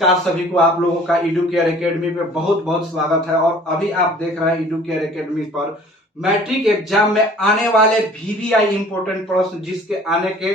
नमस्कार सभी को, आप लोगों का एडुकेयर एकेडमी पे बहुत बहुत स्वागत है। और अभी आप देख रहे हैं एडुकेयर एकेडमी पर मैट्रिक एग्जाम में आने वाले वीवीआई इंपोर्टेंट प्रश्न, जिसके आने के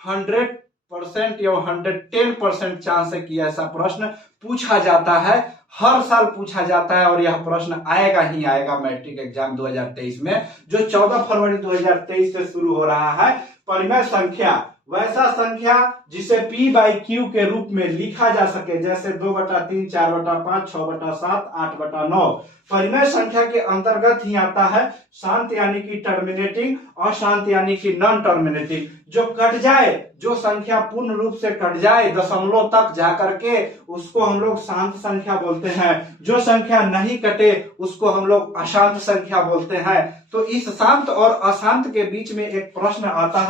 100% या 110% चांस है कि ऐसा प्रश्न पूछा जाता है। हर साल पूछा जाता है और यह प्रश्न आएगा ही आएगा मैट्रिक एग्जाम 2023 में, जो 14 फरवरी 2023 से शुरू हो रहा है। परिमेय संख्या वैसा संख्या जिसे P बाई Q के रूप में लिखा जा सके, जैसे 2/3, 4/5, 6/7, 8/9। परिमेय संख्या के अंतर्गत ही आता है शांत यानी कि टर्मिनेटिंग, अशांत यानी कि नॉन टर्मिनेटिंग। जो कट जाए, जो संख्या पूर्ण रूप से कट जाए दशमलव तक जाकर के, उसको हम लोग शांत संख्या बोलते हैं। जो संख्या नहीं कटे उसको हम लोग अशांत संख्या बोलते हैं। तो इस शांत और अशांत के बीच में एक प्रश्न आता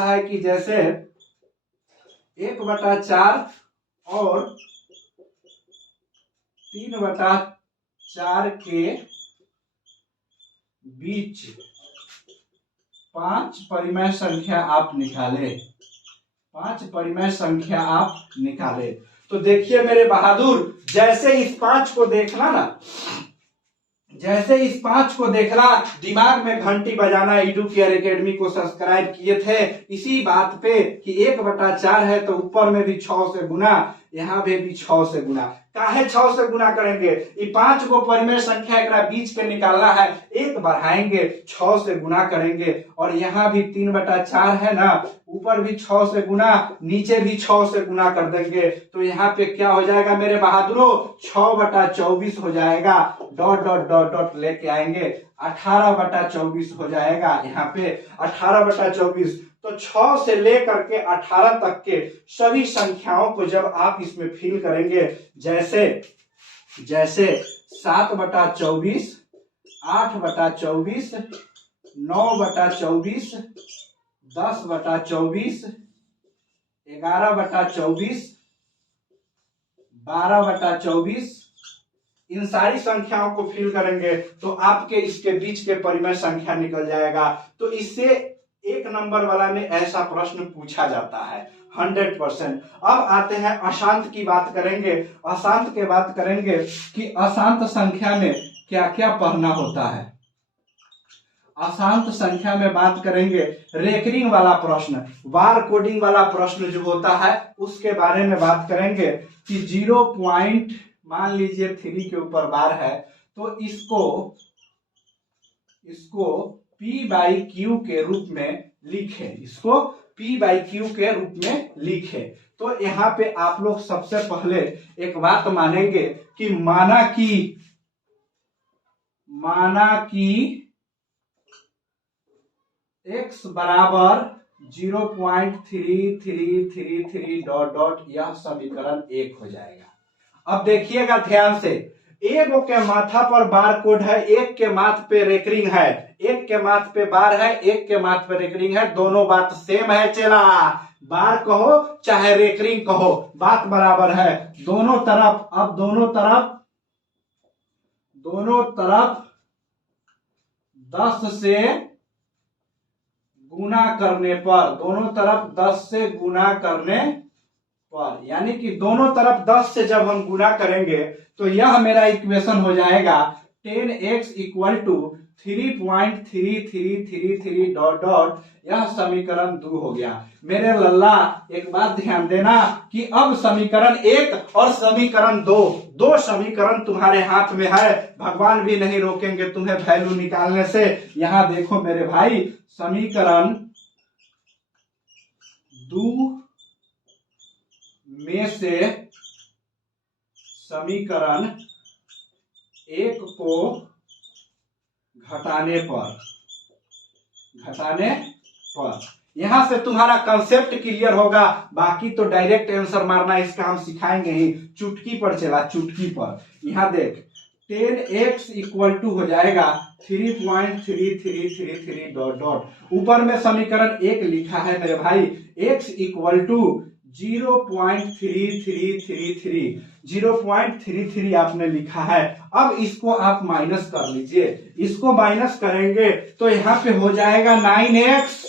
है कि जैसे 1/4 और 3/4 के बीच 5 परिमेय संख्या आप निकाले। 5 परिमेय संख्या आप निकाले। तो देखिए मेरे बहादुर, जैसे इस 5 को देखना ना, जैसे इस 5 को देखना, दिमाग में घंटी बजाना। एडुकेयर एकेडमी को सब्सक्राइब किए थे इसी बात पे कि 1/4 है तो ऊपर में भी 6 से गुना, यहाँ पे भी 6 से गुना। काहे 6 से गुना करेंगे? ये 5 को परिमेय संख्या एक बीच के निकालना है, एक बढ़ाएंगे 6 से गुना करेंगे। और यहाँ भी 3/4 है ना, ऊपर भी 6 से गुना, नीचे भी 6 से गुना कर देंगे। तो यहाँ पे क्या हो जाएगा मेरे बहादुरों? 6/24 हो जाएगा। डॉट डॉट डॉट डॉट लेके आएंगे, 18/24 हो जाएगा। यहाँ पे 18/24। तो 6 से लेकर के 18 तक के सभी संख्याओं को जब आप इसमें फिल करेंगे, जैसे 7/24, 8/24, 9/24, 10/24, 11/24, 12/24, इन सारी संख्याओं को फिल करेंगे तो आपके इसके बीच के परिमेय संख्या निकल जाएगा। तो इससे 1 नंबर वाला में ऐसा प्रश्न पूछा जाता है 100%। अब आते हैं अशांत की बात करेंगे। अशांत के बात करेंगे कि अशांत संख्या में क्या क्या पढ़ना होता है। अशांत संख्या में बात करेंगे, रेकरिंग वाला प्रश्न, बार कोडिंग वाला प्रश्न जो होता है उसके बारे में बात करेंगे कि 0 पॉइंट मान लीजिए 3 के ऊपर बार है तो इसको P बाई Q के रूप में लिखे। इसको P बाई Q के रूप में लिखे। तो यहाँ पे आप लोग सबसे पहले एक बात मानेंगे कि माना कि x बराबर 0.3333 डॉट डॉट, यह समीकरण 1 हो जाएगा। अब देखिएगा ध्यान से, एक के माथा पर बार कोड है, एक के माथ पे रेकरिंग है। एक के माथ पे बार है, एक के माथ पे रेकरिंग है, दोनों बात सेम है। चला, बार कहो चाहे रेकरिंग कहो, बात बराबर है दोनों तरफ। अब दोनों तरफ 10 से गुना करने पर, दोनों तरफ 10 से गुना करने पर, यानी कि दोनों तरफ 10 से जब हम गुना करेंगे तो यह मेरा इक्वेशन हो जाएगा 10x equal to 3.3333 dot dot, यह समीकरण 2 हो गया। मेरे लल्ला एक बात ध्यान देना कि अब समीकरण 1 और समीकरण 2 समीकरण तुम्हारे हाथ में है। भगवान भी नहीं रोकेंगे तुम्हें वैल्यू निकालने से। यहां देखो मेरे भाई, समीकरण 2 में से समीकरण 1 को घटाने पर यहां से तुम्हारा कंसेप्ट क्लियर होगा। बाकी तो डायरेक्ट आंसर मारना इसका हम सिखाएंगे ही, चुटकी पर चला, चुटकी पर। यहां देख, 10x इक्वल टू हो जाएगा 3.3333 डॉट डॉट। ऊपर में समीकरण 1 लिखा है मेरे भाई, x इक्वल टू 0.3333 आपने लिखा है। अब इसको आप माइनस कर लीजिए। इसको माइनस करेंगे तो यहाँ पे हो जाएगा 9x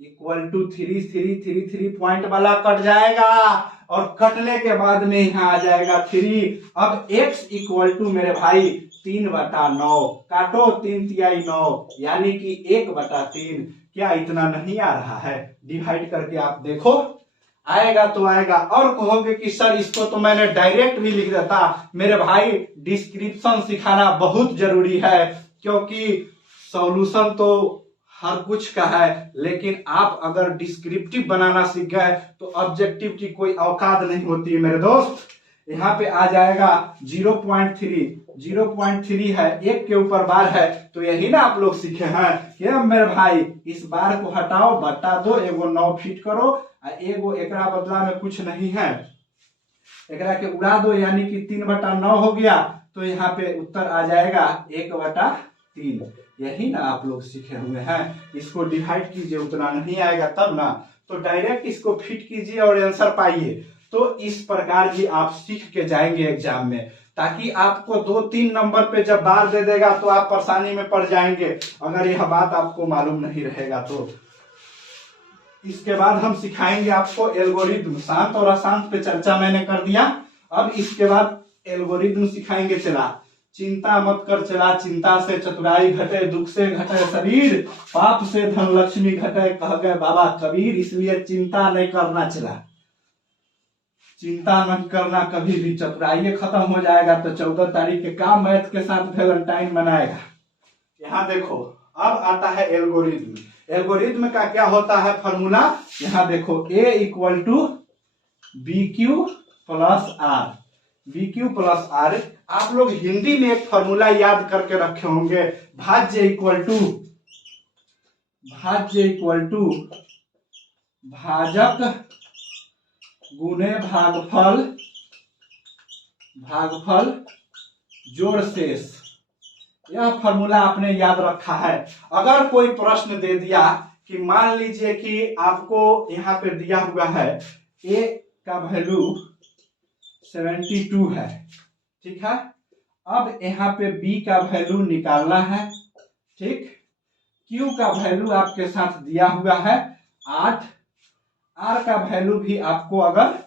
इक्वल टू 3333 पॉइंट वाला कट जाएगा। और कटने के बाद में यहाँ आ जाएगा 3। अब x इक्वल टू मेरे भाई 3/9, काटो 3×3 = 9, यानी कि 1/3। क्या इतना नहीं आ रहा है? डिवाइड करके आप देखो, आएगा तो आएगा। और कहोगे कि सर इसको तो मैंने डायरेक्ट भी लिख देता। मेरे भाई डिस्क्रिप्शन सिखाना बहुत जरूरी है, क्योंकि सॉल्यूशन तो हर कुछ का है, लेकिन आप अगर डिस्क्रिप्टिव बनाना सीख गए तो ऑब्जेक्टिव की कोई औकात नहीं होती है मेरे दोस्त। यहाँ पे आ जाएगा 0.3 है, 1 के ऊपर बार है, तो यही ना आप लोग सीखे हैं कि मेरे भाई इस बार को हटाओ, बटा दो, एगो 9 फिट करो, एगो एकरा बदला में कुछ नहीं है, एकरा के उड़ा दो, यानी कि 3/9 हो गया। तो यहाँ पे उत्तर आ जाएगा 1/3। यही ना आप लोग सीखे हुए हैं। इसको डिवाइड कीजिए, उतना नहीं आएगा तब ना, तो डायरेक्ट इसको फिट कीजिए और आंसर पाइए। तो इस प्रकार की आप सीख के जाएंगे एग्जाम में, ताकि आपको 2-3 नंबर पे जब बार दे देगा तो आप परेशानी में पड़ जाएंगे, अगर यह बात आपको मालूम नहीं रहेगा तो। इसके बाद हम सिखाएंगे आपको एल्गोरिथम। शांत और अशांत पे चर्चा मैंने कर दिया। अब इसके बाद एल्गोरिथम सिखाएंगे। चला, चिंता मत कर चला, चिंता से चतुराई घटे, दुख से घटे शरीर, पाप से धन लक्ष्मी घटे, कह गए बाबा कबीर। इसलिए चिंता नहीं करना चला, चिंता नहीं करना कभी भी। चतुराई खत्म हो जाएगा तो 14 तारीख के काम मैथ के साथ वैलेंटाइन मनाएगा। यहाँ देखो, अब आता है एल्गोरिथम। एल्गोरिथम का क्या होता है फॉर्मूला? यहाँ देखो, A = BQ + R। BQ + R आप लोग हिंदी में एक फॉर्मूला याद करके रखे होंगे, भाज्य इक्वल टू भाजक गुणे भागफल जोड़ शेष। यह फॉर्मूला आपने याद रखा है। अगर कोई प्रश्न दे दिया कि मान लीजिए कि आपको यहाँ पे दिया हुआ है A का वैल्यू 72 है, ठीक है। अब यहाँ पे B का वैल्यू निकालना है, ठीक। Q का वैल्यू आपके साथ दिया हुआ है 8। R का वैल्यू भी आपको अगर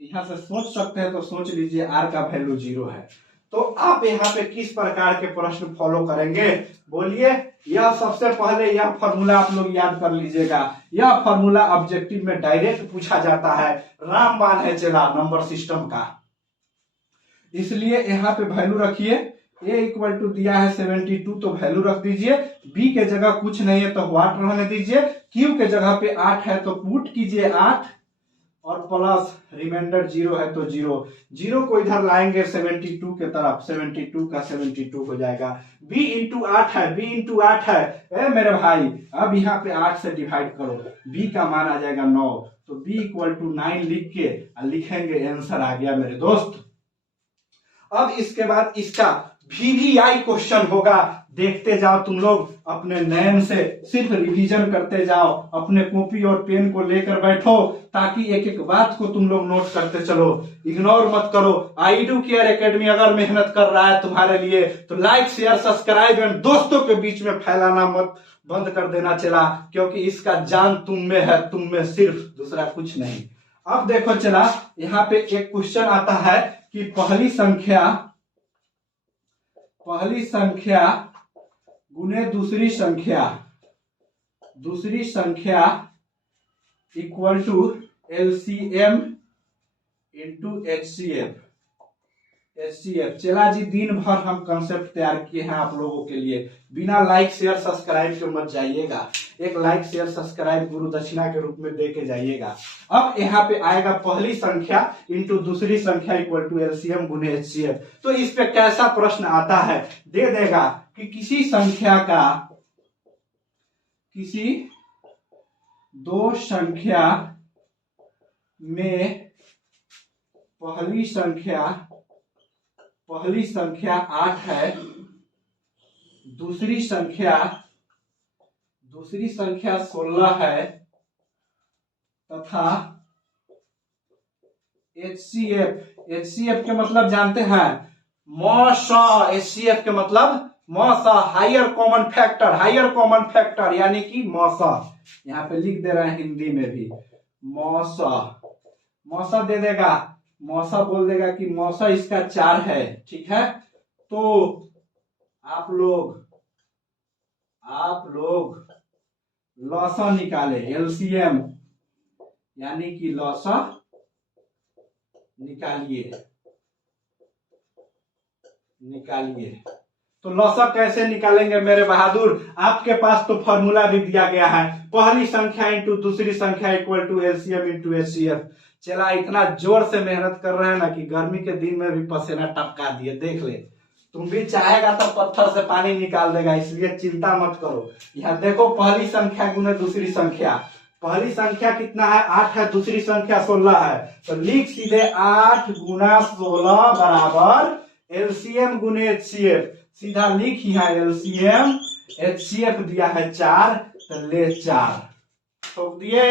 यहाँ से सोच सकते हैं तो सोच लीजिए, R का वैल्यू 0 है। तो आप यहाँ पे किस प्रकार के प्रश्न फॉलो करेंगे बोलिए? यह सबसे पहले यह फॉर्मूला आप लोग याद कर लीजिएगा। यह फॉर्मूला ऑब्जेक्टिव में डायरेक्ट पूछा जाता है, रामबाण है चला नंबर सिस्टम का। इसलिए यहाँ पे वैल्यू रखिए। A = दिया है 72, तो वैल्यू रख दीजिए। B के जगह कुछ नहीं है तो व्हाट रहने दीजिए। Q के जगह पे 8 है तो पुट कीजिए 8, और प्लस रिमाइंडर 0 है तो 0 को इधर लाएंगे 72 के तरफ, 72 का 72 हो जाएगा। B × 8 है, B × 8 है। ए मेरे भाई, अब यहाँ पे 8 से डिवाइड करो, B का मान आ जाएगा 9, तो B = 9 लिख के लिखेंगे, आंसर आ गया मेरे दोस्त। अब इसके बाद इसका VVI क्वेश्चन होगा। देखते जाओ तुम लोग, अपने नयन से सिर्फ रिवीजन करते जाओ, अपने कॉपी और पेन को लेकर बैठो, ताकि एक एक बात को तुम लोग नोट करते चलो, इग्नोर मत करो। IDUCARE एकेडमी अगर मेहनत कर रहा है तुम्हारे लिए तो लाइक शेयर सब्सक्राइब एंड दोस्तों के बीच में फैलाना मत बंद कर देना चला, क्योंकि इसका जान तुम में है, तुम में सिर्फ, दूसरा कुछ नहीं। अब देखो चला, यहाँ पे एक क्वेश्चन आता है कि पहली संख्या गुने दूसरी संख्या इक्वल टू LCM × HCF। चला जी, दिन भर हम कंसेप्ट तैयार किए हैं आप लोगों के लिए। बिना लाइक शेयर सब्सक्राइब के मत जाइएगा, एक लाइक शेयर सब्सक्राइब गुरु दक्षिणा के रूप में दे के जाइएगा। अब यहाँ पे आएगा पहली संख्या इंटू दूसरी संख्या इक्वल टू LCM × HCF। तो इस पे कैसा प्रश्न आता है? दे देगा कि किसी दो संख्या में पहली संख्या 8 है, दूसरी संख्या 16 है, तथा HCF के मतलब जानते हैं? मौसा। HCF के मतलब मौसा, हायर कॉमन फैक्टर, यानी कि मौसा। यहाँ पे लिख दे रहे हैं हिंदी में भी, मौसा। मौसा दे देगा, मौसा बोल देगा कि मौसा इसका 4 है, ठीक है। तो आप लोग लौसा निकाले, एलसीएम यानी कि लौसा निकालिए। तो लौसा कैसे निकालेंगे मेरे बहादुर? आपके पास तो फॉर्मूला भी दिया गया है, पहली संख्या इंटू दूसरी संख्या equal to LCM into HCF. चला इतना जोर से मेहनत कर रहे हैं ना कि गर्मी के दिन में भी पसीना टपका दिए, देख ले। तुम भी चाहेगा तो पत्थर से पानी निकाल देगा, इसलिए चिंता मत करो। यहाँ देखो, पहली संख्या गुने दूसरी संख्या, पहली संख्या कितना है 8 है, दूसरी संख्या 16 है, तो लिख सीधे 8 गुना 16 बराबर एलसीएम गुने एचसीएफ। सीधा लिख यहाँ एलसीएम, एचसीएफ दिया है 4, तो ले 4 ठोक दिए।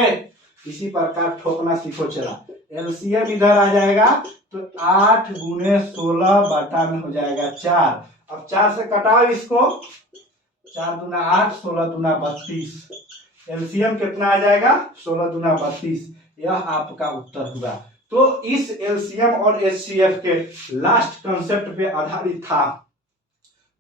इसी प्रकार ठोकना सीखो। चला एलसीएम इधर आ जाएगा तो 8 गुने 16 बटा में हो जाएगा 4। अब 4 से कटाओ इसको, 4 दूना 8, 16 दूना 32। एलसीएम कितना आ जाएगा 16 दूना 32। यह आपका उत्तर हुआ। तो इस एलसीएम और एचसीएफ के लास्ट कंसेप्ट पे आधारित था।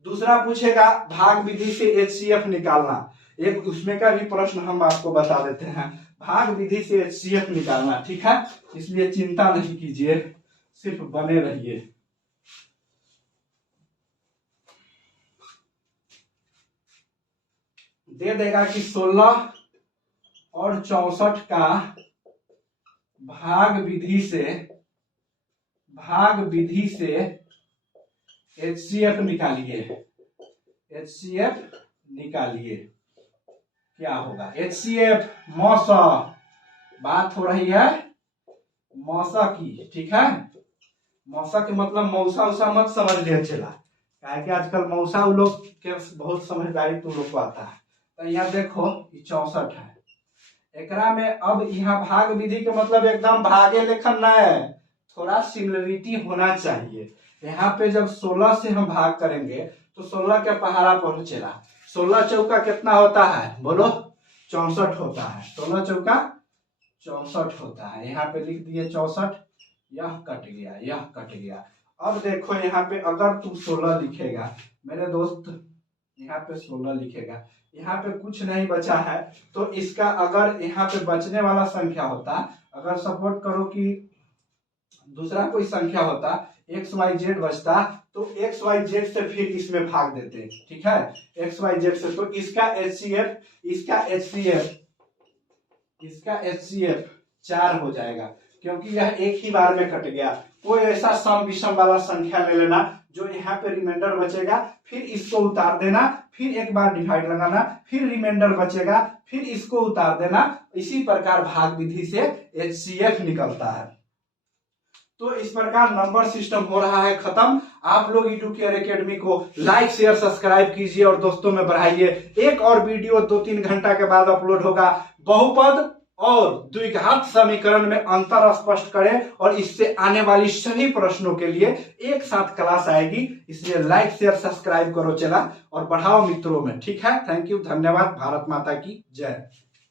दूसरा पूछेगा भाग विधि से एचसीएफ निकालना, एक उसमें का भी प्रश्न हम आपको बता देते हैं। भाग विधि से एचसीएफ निकालना, ठीक है, इसलिए चिंता नहीं कीजिए, सिर्फ बने रहिए। दे देगा कि 16 और 64 का भाग विधि से एचसीएफ निकालिए। एचसीएफ निकालिए, क्या होगा? एचसीएफ मौसा, बात हो रही है मौसा की, ठीक है। मौसा के मतलब मौसा उसा मत समझ ले चला, क्या कि आजकल मौसा लोग के बहुत समझदारी तुम लोग को आता है। तो यहाँ देखो 64 है, एकरा में अब यहाँ भाग विधि के मतलब एकदम भागे लेखन न है, थोड़ा सिमिलरिटी होना चाहिए। यहाँ पे जब 16 से हम भाग करेंगे तो 16 के पहाड़ा पर चला, 16 चौका कितना होता है बोलो? 64 होता है। 16 चौका 64 होता है। यहाँ पे लिख दिए 64, यह कट गया, यह कट गया। अब देखो यहाँ पे अगर तू 16 लिखेगा मेरे दोस्त, यहाँ पे 16 लिखेगा, यहाँ पे कुछ नहीं बचा है, तो इसका अगर यहाँ पे बचने वाला संख्या होता, अगर सपोर्ट करो कि दूसरा कोई संख्या होता, XYZ बचता, तो XYZ से फिर इसमें भाग देते, ठीक है, XYZ से। तो इसका HCF 4 हो जाएगा, क्योंकि यह एक ही बार में कट गया। कोई ऐसा सम विषम वाला संख्या ले लेना जो यहाँ पे रिमाइंडर बचेगा, फिर इसको उतार देना, फिर एक बार डिवाइड लगाना, फिर रिमाइंडर बचेगा, फिर इसको उतार देना। इसी प्रकार भाग विधि से HCF निकलता है। तो इस प्रकार नंबर सिस्टम हो रहा है खत्म। आप लोग एडुकेयर एकेडमी को लाइक शेयर सब्सक्राइब कीजिए और दोस्तों में बढ़ाइए। एक और वीडियो 2-3 घंटा के बाद अपलोड होगा। बहुपद और द्विघात समीकरण में अंतर स्पष्ट करें, और इससे आने वाली सभी प्रश्नों के लिए एक साथ क्लास आएगी। इसलिए लाइक शेयर सब्सक्राइब करो चला, और बढ़ाओ मित्रों में, ठीक है। थैंक यू, धन्यवाद। भारत माता की जय।